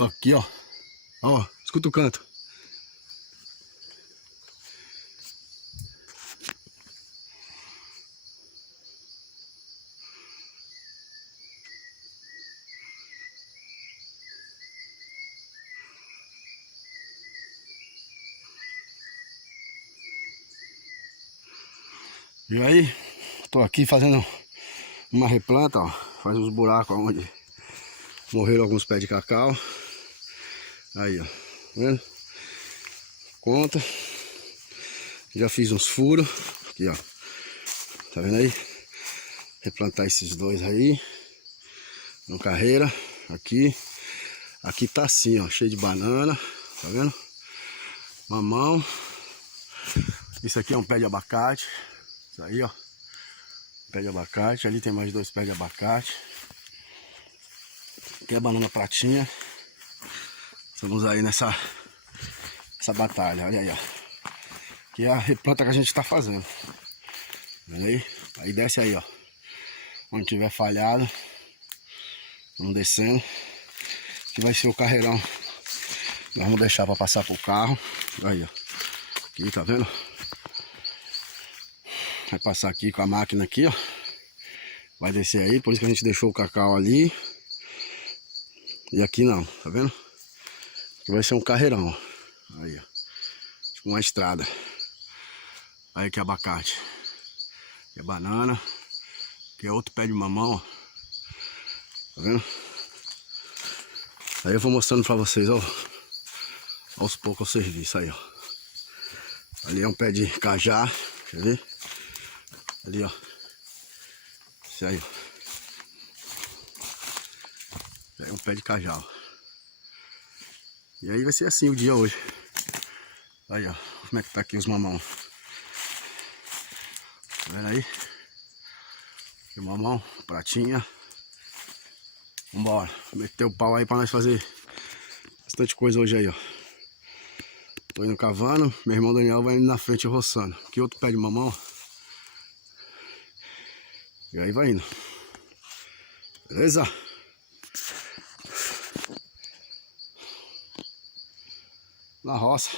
Tô aqui, ó. Ó, escuta o canto. E aí, tô aqui fazendo uma replanta, ó. Faz uns buracos onde morreram alguns pés de cacau. Aí, ó. Tá vendo? Conta. Já fiz uns furos. Aqui, ó. Tá vendo aí? Replantar esses dois aí. No carreira. Aqui. Aqui tá assim, ó. Cheio de banana. Tá vendo? Mamão. Isso aqui é um pé de abacate. Isso aí, ó. Pé de abacate. Ali tem mais dois pés de abacate. Aqui é a banana pratinha. Estamos aí nessa batalha. Olha aí, ó. Aqui é a replanta que a gente tá fazendo. Vendo aí? Aí desce aí, ó. Onde tiver falhado. Vamos descendo. Aqui vai ser o carreirão. Nós vamos deixar para passar pro carro. Aí, ó. Aqui, tá vendo? Vai passar aqui com a máquina aqui, ó. Vai descer aí, por isso que a gente deixou o cacau ali. E aqui não, tá vendo? Aqui vai ser um carreirão, ó. Aí, ó. Tipo uma estrada. Aí aqui é abacate. Aqui é banana. Aqui é outro pé de mamão, ó. Tá vendo? Aí eu vou mostrando pra vocês, ó. Aos poucos o serviço aí, ó. Ali é um pé de cajá. Quer ver? Ali, ó. Esse aí, ó. Esse aí é um pé de cajá, ó. E aí vai ser assim o dia hoje. Aí, ó. Como é que tá aqui os mamão. Tá vendo aí? Aqui o mamão, pratinha. Vambora. Meter o pau aí pra nós fazer bastante coisa hoje aí, ó. Tô indo cavando. Meu irmão Daniel vai indo na frente roçando. Aqui outro pé de mamão, ó. E aí vai indo. Beleza? Na roça.